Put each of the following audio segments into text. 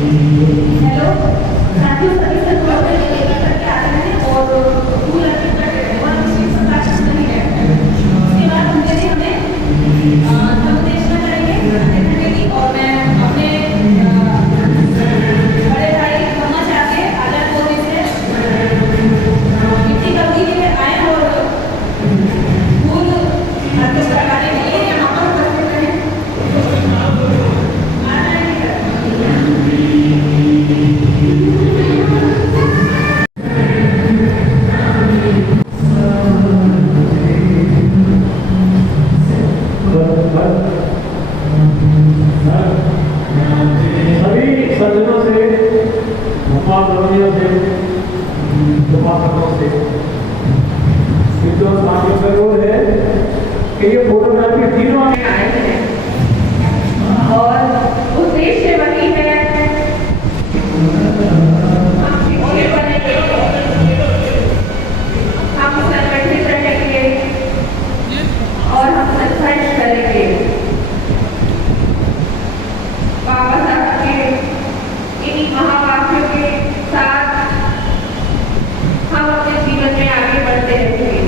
Hello साथियों, सभी से थोड़ा लेकर करके आते हैं और फूल अर्पित करते हैं और उसी प्रकाश नहीं है। उसके बाद उनके लिए हमें संदेशना करेंगे की और मैं अपने बड़े भाई समझ आके आदर को से इतनी गलती लेके आए और फूल अर्पित करने के लिए यहाँ पर उपस्थित रहे। सभी सज्जनों से, महाप्रभुओं से, उपासकों से विद्वान साथियों का रोल है कि ये फोटोग्राफी तीनों में आए हैं और उद्देश्य वही है हम संगठित रहेंगे और हम संघर्ष करेंगे। बाबा साहब के इन्हीं महावाक्यों के साथ हम अपने जीवन में आगे बढ़ते रहेंगे।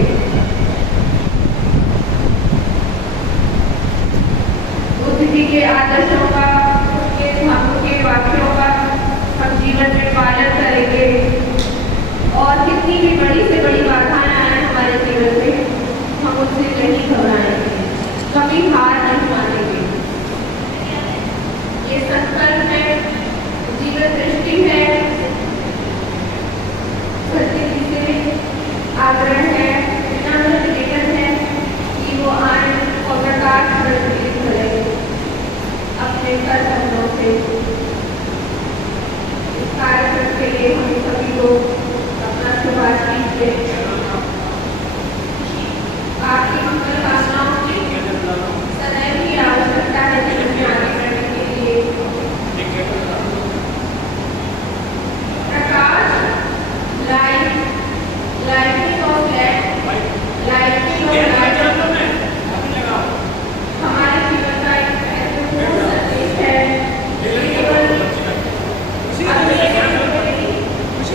बुद्ध जी के आदर्शों का, उसके धर्म के वाक्यों का हम जीवन में पालन करेंगे और कितनी भी बड़ी से बड़ी बाधाएं आए हमारे जीवन में, हम उससे नहीं घबराएंगे, कभी हार नहीं मानेंगे। ये संकल्प है, जीवन दृष्टि है, सत्य जी से आग्रह है, विनम्र निवेदन है कि वो आए और प्रकाश प्रज्वलित करें अपने कर्तव्यों से। इस कार्यक्रम के लिए हम सभी लोग अपना शुभाशीष दें। आपकी मंगल कामनाओं की सदैव ही आवश्यकता है जीवन में आगे बढ़ने के लिए। प्रकाश, lighting of light, lighting of light हमारे जीवन का एक महत्वपूर्ण संदेश है। केवल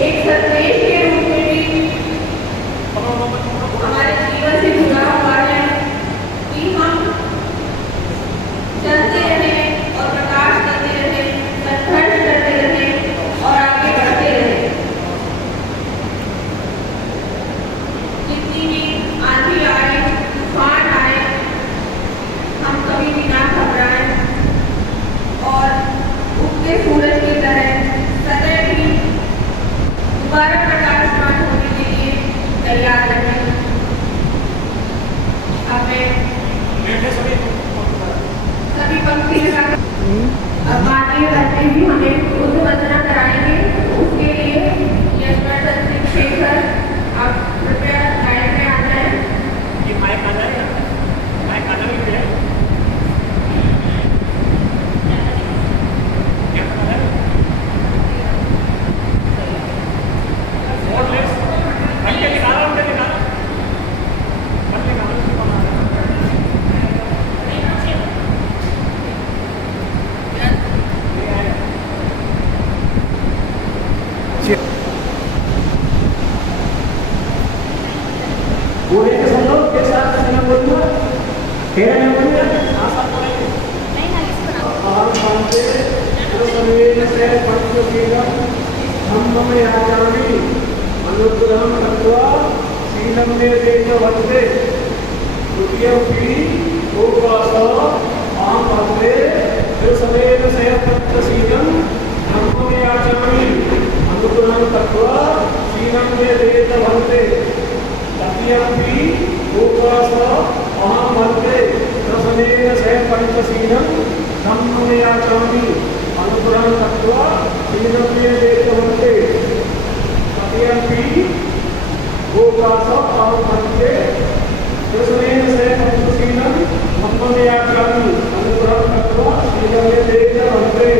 एक संदेश के रूप में भी हमारे जीवन से जुड़ा हुआ है कि हम चलते रहें और प्रकाश करते रहें, संघर्ष करते रहें और आगे बढ़ते रहें। जितनी भी आंधी आए, तूफान आए, हम कभी भी ना घबराएं और उगते सूरज की तरह सदैव ही दोबारा प्रकाशमान होने के लिए तैयार रहें। अब मैं सभी पंक्ति अब माननीय रहते भी हमें बुद्ध वंदना कराएंगे। उसके लिए यशवर्धन सिंह शेखर आप कृपया लाइन में आ जाए। ये माइक आ जाएगा, माइक आ जाएगा। बोलेंगे सब लोग के साथ मैं बोलूँगा, तेरा नाम बोलूँगा, आसान बोलेंगे। नहीं ना इसको और मानते तो सवेरे से पढ़ते कीगा हम में आजानी अनुग्रहम तत्वा सीलम में देश वंदे द्वितीय पीढ़ी उपास आम वंदे तो सवेरे से पढ़ते सीलम हम में आजानी अनुग्रहम तत्वा सीलम में देश वंदे तत्यपि उपास महामंत्रे रसनेन सह पंचशीलं धम्मयाचामि अनुग्रहं तत्वा शीलं मे देतवन्ते तत्यपि उपास महामंत्रे रसनेन सह पंचशीलं धम्मयाचामि अनुग्रहं तत्वा शीलं मे देतवन्ते।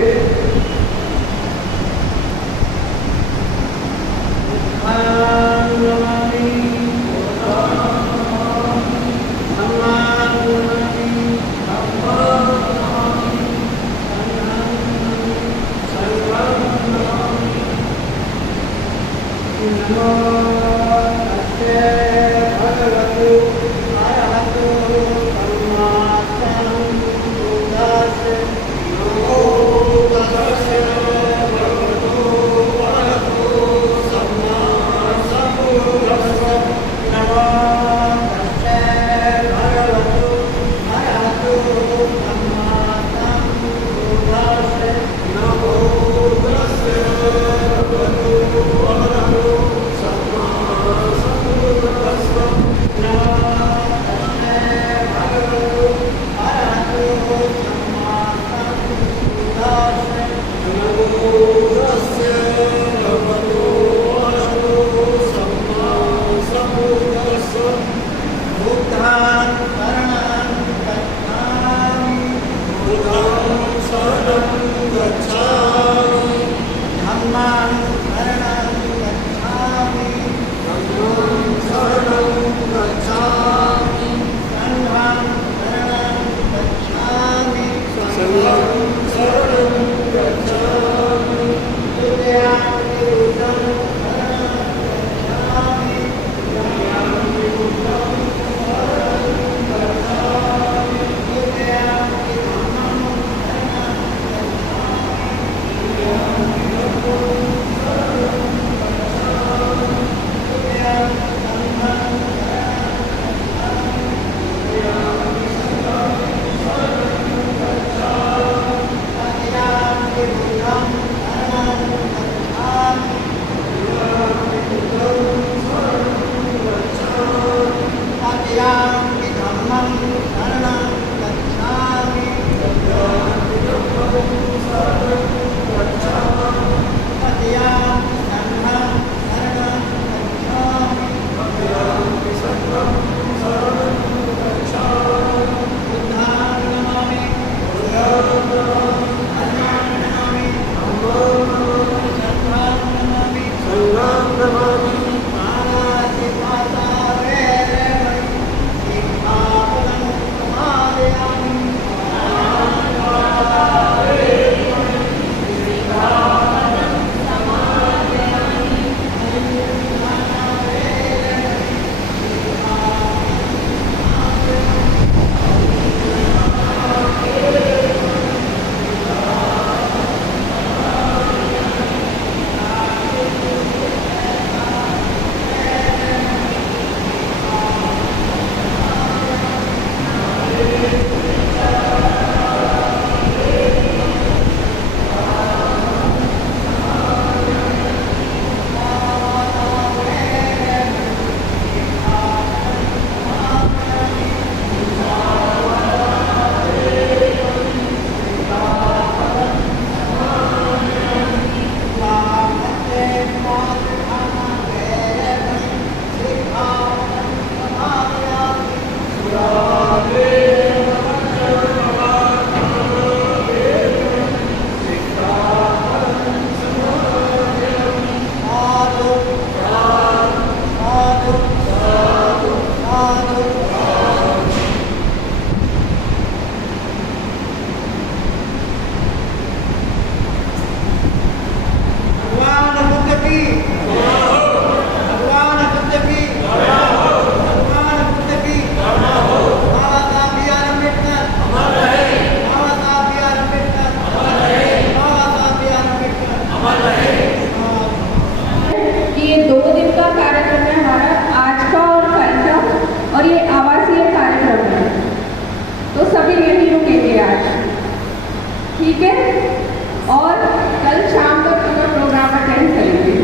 ठीक है। और कल शाम तक पूरा प्रोग्राम अटेंड करेंगे,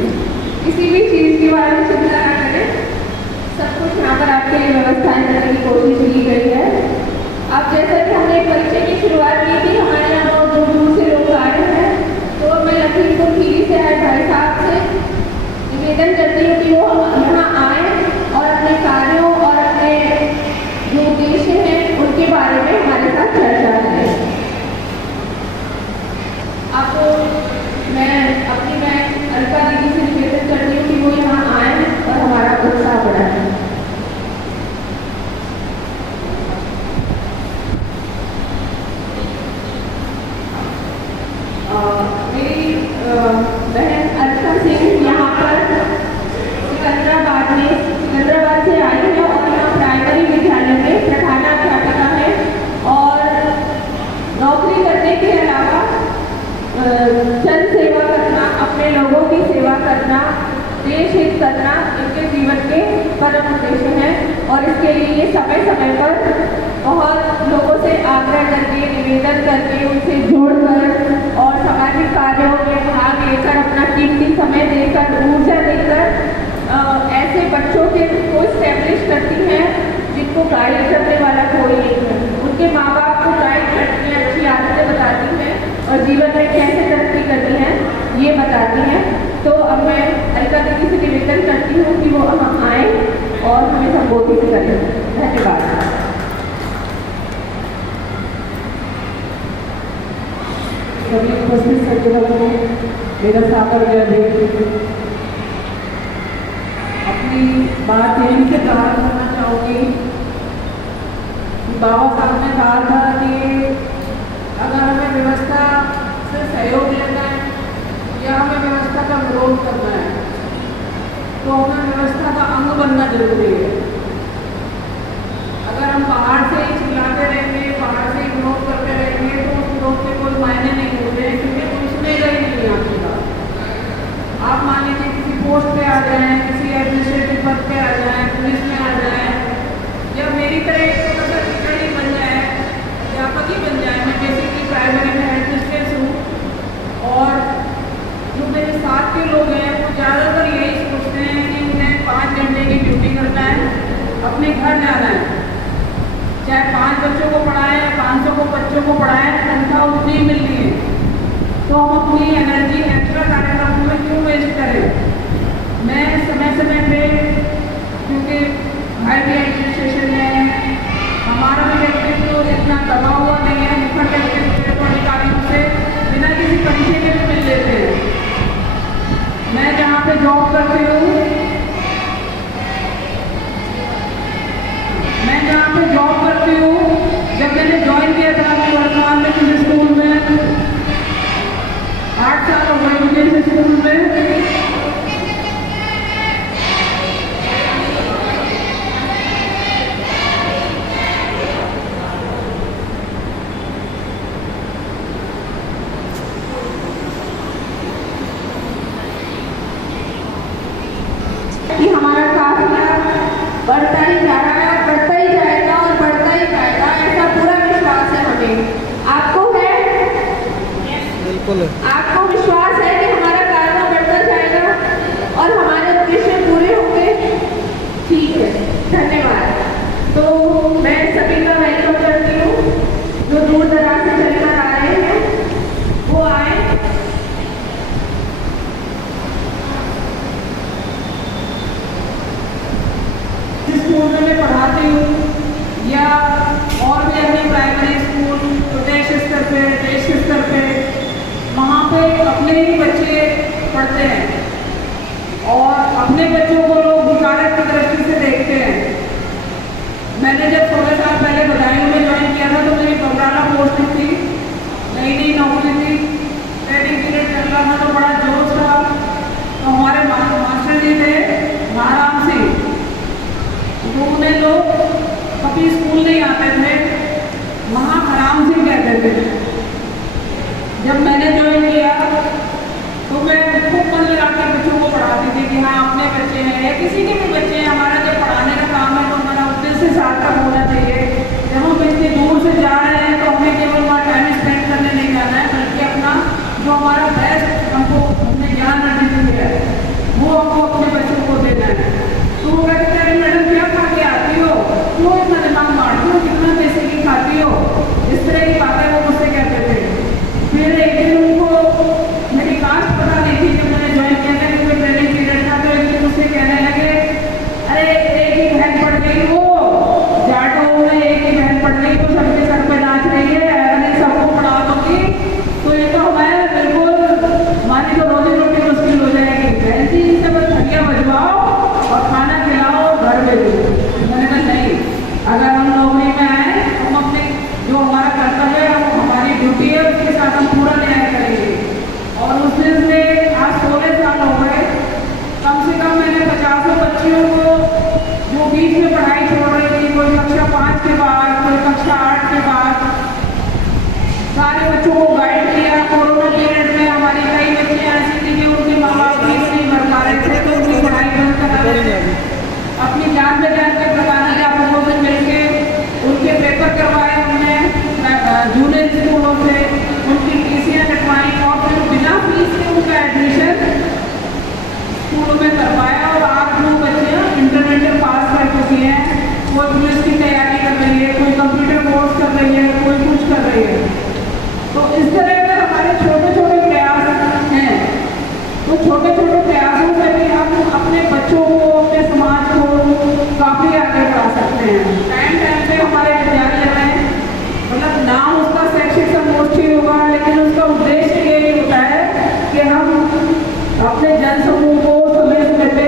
किसी भी चीज़ के बारे में चिंता ना करें, सब कुछ यहाँ पर आपके लिए व्यवस्थाएं करने की कोशिश की गई है। अब जैसा कि हमने परिचय की शुरुआत की थी, हमारे यहाँ बहुत दूर दूर से लोग आ रहे हैं, तो मैं लखीमपुर खीरी से आए भाई साहब से निवेदन करती हूँ कि वो यहाँ आए और अपने कार्यों और अपने जो उद्देश्य हैं उनके बारे में हमारे साथ चर्चा करें। आपको मैं अलका दीदी से निवेदन करती हूँ कि वो यहाँ आए और हमारा उत्साह बढ़ाएं। मेरी बहन अलका सिंह यहाँ पर सिकंदराबाद से आई है और यहाँ प्राइमरी विद्यालय में प्रधानाध्यापिका है और नौकरी करने के अलावा जन सेवा करना, अपने लोगों की सेवा करना, देश हित करना इनके जीवन के परम उद्देश्य है। समय समय पर बहुत लोगों से आग्रह करके, निवेदन करके, उनसे जोड़कर और सामाजिक कार्यों में भाग लेकर, अपना कीमती समय देकर, ऊर्जा देकर ऐसे बच्चों के को स्टैब्लिश करती हैं जिनको गाइड करने वाला कोई नहीं है। उनके माँ बाप को गाइड करती हैं, अच्छी आदतें बताती हैं और जीवन में कैसे तरक्की करनी है ये बताती हैं। तो अब मैं अलका दीदी से निवेदन करती हूँ कि वो हम आए और हमें संबोधित करें। धन्यवाद। सभी उपस्थित सज्जनों को मेरा सादर जय देव। अपनी बात यहीं से प्रारंभ करना चाहूँगी कि बाबा साहब ने कहा था कि अगर हमें व्यवस्था से सहयोग लेना है या हमें व्यवस्था का विरोध करना है तो हमें व्यवस्था का अंग बनना जरूरी है। अगर हम बाहर से ही चिल्लाते रहेंगे, बाहर से ही विरोध करते रहेंगे तो उस विरोध के कोई मायने नहीं होते हैं, क्योंकि कोई सुनेगा ही नहीं आपकी बात। आप मान लीजिए किसी पोस्ट पे आ जाए, किसी एडमिनिस्ट्रेटिव पद पे आ जाए, पुलिस में आ जाए, या मेरी तरह एक छोटा सा टीचर ही बन जाए, अध्यापक ही बन जाए। मैं बेसिकली प्राइमरी में एडमिनिस्ट्रेटर हूँ और जो मेरे साथ के लोग हैं वो ज़्यादातर यही सोचते हैं कि उन्हें 5 घंटे की ड्यूटी करना है, अपने घर जाना है, चाहे 5 बच्चों को पढ़ाएं, 500 को बच्चों को पढ़ाएं, तनख्वाह उतनी ही मिलनी है। तो हम अपनी एनर्जी एक्स्ट्रा कार्यक्रमों में क्यों वेस्ट करें। मैं समय समय पे, क्योंकि भाई भी एडमिनिस्ट्रेशन में हमारा भी व्यक्तित्व इतना दबा हुआ नहीं है, मुखर व्यक्तित्व तो अधिकारियों से बिना किसी परिचय के भी मिल लेते हैं। मैं जहाँ पे जॉब करती हूँ, जब मैंने ज्वाइन किया था वर्तमान में मुझे स्कूल में 8 साल हो गए मुझे इस स्कूल में। कि हमारा काफिला बढ़ता ही जा रहा है और बढ़ता ही जाएगा और बढ़ता ही जाएगा, ऐसा पूरा विश्वास है हमें। आपको है? बिल्कुल। आपको विश्वास है कि हमारा कारवा बढ़ता जाएगा और हमारे उद्देश्य पूरे होंगे? ठीक है, धन्यवाद। तो मैं सभी का वेलकम करती हूँ, जो दूर दराज से चलकर आ रहे हैं वो आए। जिस स्कूल में मैं पढ़ाती हूँ या और भी अन्य प्राइमरी स्कूल प्रदेश स्तर पे, देश स्तर पे, वहाँ पे अपने ही बच्चे पढ़ते हैं और अपने बच्चों को लोग भिखारियत की दृष्टि से देखते हैं। मैंने जब 16 साल पहले बदायूं में ज्वाइन किया था तो मेरी बमराला पोस्टिंग थी, नई नई नौकरी थी, ट्रेनिंग पीरियड चल रहा था तो बड़ा जोश था। तो हमारे मास्टर जी थे महाराम सिंह, वो उन्हें लोग कभी स्कूल नहीं आते थे, महाराम सिंह कहते थे। जब मैंने ज्वाइन किया तो मैं खूब मन लगा के बच्चों को पढ़ाती थी कि हाँ अपने बच्चे हैं या किसी के भी बच्चे हैं, हमारा जब पढ़ाने का काम है तो हमारा उद्देश्य सार्थक होना चाहिए। जब हम इतनी दूर से जा रहे हैं तो हमें केवल वहाँ टाइम स्पेंड करने नहीं जाना है, बल्कि अपना जो हमारा बेस्ट हमने ज्ञान अर्जित किया है वो हमको अपने बच्चों को देना है। तो वो कहते हैं मैडम क्या खा के आती हो, क्यों इतना दिमाग मारती हो, कितना पैसे की खाती हो, इस तरह की बातें वो मुझसे कहते थे। फिर एक दिन उनको मेरी कास्ट पता नहीं थी, जब मैंने ज्वाइन किया था क्योंकि ट्रेनिंग पीरियड था, तो एक दिन मुझसे कहने लगे अरे एक ही बहन पढ़ गई, वो जाटो में एक ही बहन पढ़ गई तो सबके सर पे नाच रही है, अरे सबको पढ़ा दूंगी तो ये तो हमारे बिल्कुल हमारी तो रोजी रोटी मुश्किल हो जाएगी। बहन जी इनसे बस थकिया बजवाओ और खाना खिलाओ, घर भेजो। मैंने कहा नहीं, अगर हम नौकरी में आए हम अपने जो हमारा कर्तव्य है, हमारी ड्यूटी है, उसके साथ हम पूरा न्याय करेंगे। और उस दिन से आज 16 साल हो गए, कम से कम मैंने 50 बच्चियों को जो बीच में पढ़ाई छोड़ रही थी, कोई कक्षा 5 के बाद, कोई कक्षा 8 के बाद, सारे बच्चों को गाइड किया। कोरोना पीरियड में हमारी कई बच्चे ऐसी थी कि उनके माँ बाप फीस नहीं भर पा रहे थे तो उनकी पढ़ाई बंद करा रहे थे। अपनी जान बचाने के प्रधानाध्यापकों से मिलकर कोई पुलिस की तैयारी कर रही है, कोई कंप्यूटर कोर्स कर रही है, कोई कुछ कर रही है। तो इस तरह के हमारे छोटे छोटे प्रयास हैं। तो छोटे छोटे प्रयासों से भी हम अपने बच्चों को, अपने समाज को काफ़ी आगे बढ़ा सकते हैं। टाइम टाइम पे हमारे विद्यालय में मतलब नाम उसका शैक्षिक संगोष्ठी होगा, लेकिन उसका उद्देश्य यही होता है कि हम अपने जन समूह को समय समय पे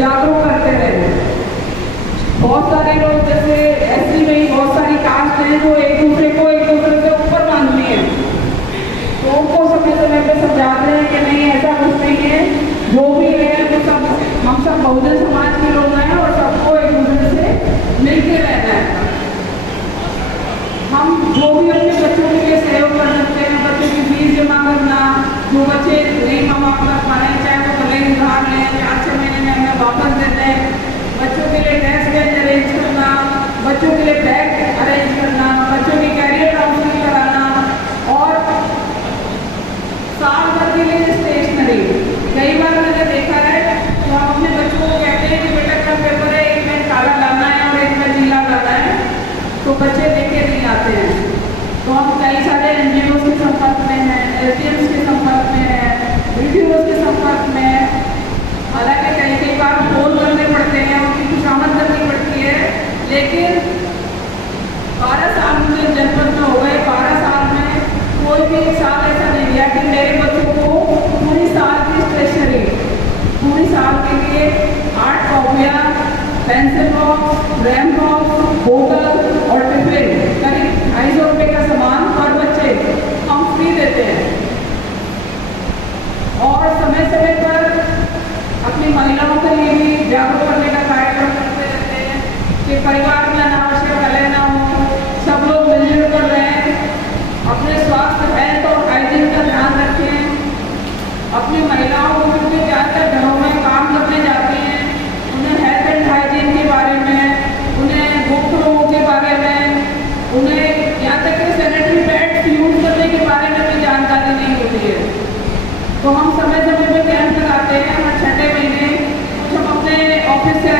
जागरूक करते रहें। बहुत सारे लोग जैसे ऐसी में ही बहुत सारी कास्ट हैं जो एक दूसरे से ऊपर मानती हैं, तो उनको समय समय पे समझाते हैं कि नहीं ऐसा कुछ नहीं है, जो भी है वो सब हम सब बहुजन समाज के लोग हैं और सबको एक दूसरे से मिलके रहना है। हम जो भी अपने बच्चों के लिए सहयोग कर सकते हैं, बच्चों की फीस जमा करना, जो बच्चे नहीं हम आपका पाए चाहे वो भले उधार लें, 4-6 महीने में हमें वापस देते हैं, बच्चों के लिए टेस्ट बेंच अरेंज करना, बच्चों के लिए बैग अरेंज करना, बच्चों की कैरियर काउंसलिंग कराना और साल भर के लिए स्टेशनरी। कई बार मैंने देखा है तो हम अपने बच्चों को कहते हैं कि बेटा का पेपर है, एक में काला लाना है और एक में नीला लाना है, तो बच्चे लेके नहीं आते हैं। तो हम कई सारे NGOs के संपर्क में हैं, LTMs के संपर्क में हैं, BDOs के संपर्क में हैं। हालांकि कई बार फोन करने पड़ते हैं, उनकी खुशामद करनी पड़ती है, लेकिन 12 साल मुझे जनपद में हो गए, 12 साल में कोई भी एक साल ऐसा नहीं गया कि मेरे बच्चों को पूरी साल की स्टेशनरी, पूरी साल के लिए 8 कॉपियाँ, पेंसिल बॉक्स, रैम बॉक्स, बोतल और टिफिन करीब 250 रुपये का सामान पर बच्चे हम फ्री देते हैं। और समय समय पर अपनी महिलाओं के लिए भी जागरूक करने का कार्यक्रम करते रहते हैं कि परिवार में अनावश्यक कलह ना हो, सब लोग मिलजुल कर रहें, अपने स्वास्थ्य, हेल्थ और हाइजीन का ध्यान रखें। अपनी महिलाओं को क्योंकि ज़्यादातर घरों में काम करने जाती हैं, उन्हें हेल्थ एंड हाइजीन के बारे में, उन्हें मुक्त रोगों के बारे में, उन्हें यहाँ तक कि सैनिटरी पैड्स यूज करने के बारे में भी जानकारी नहीं होती है। तो हम समय समय पर कैंप लगाते हैं। हर 6 महीने कुछ हम अपने ऑफिस से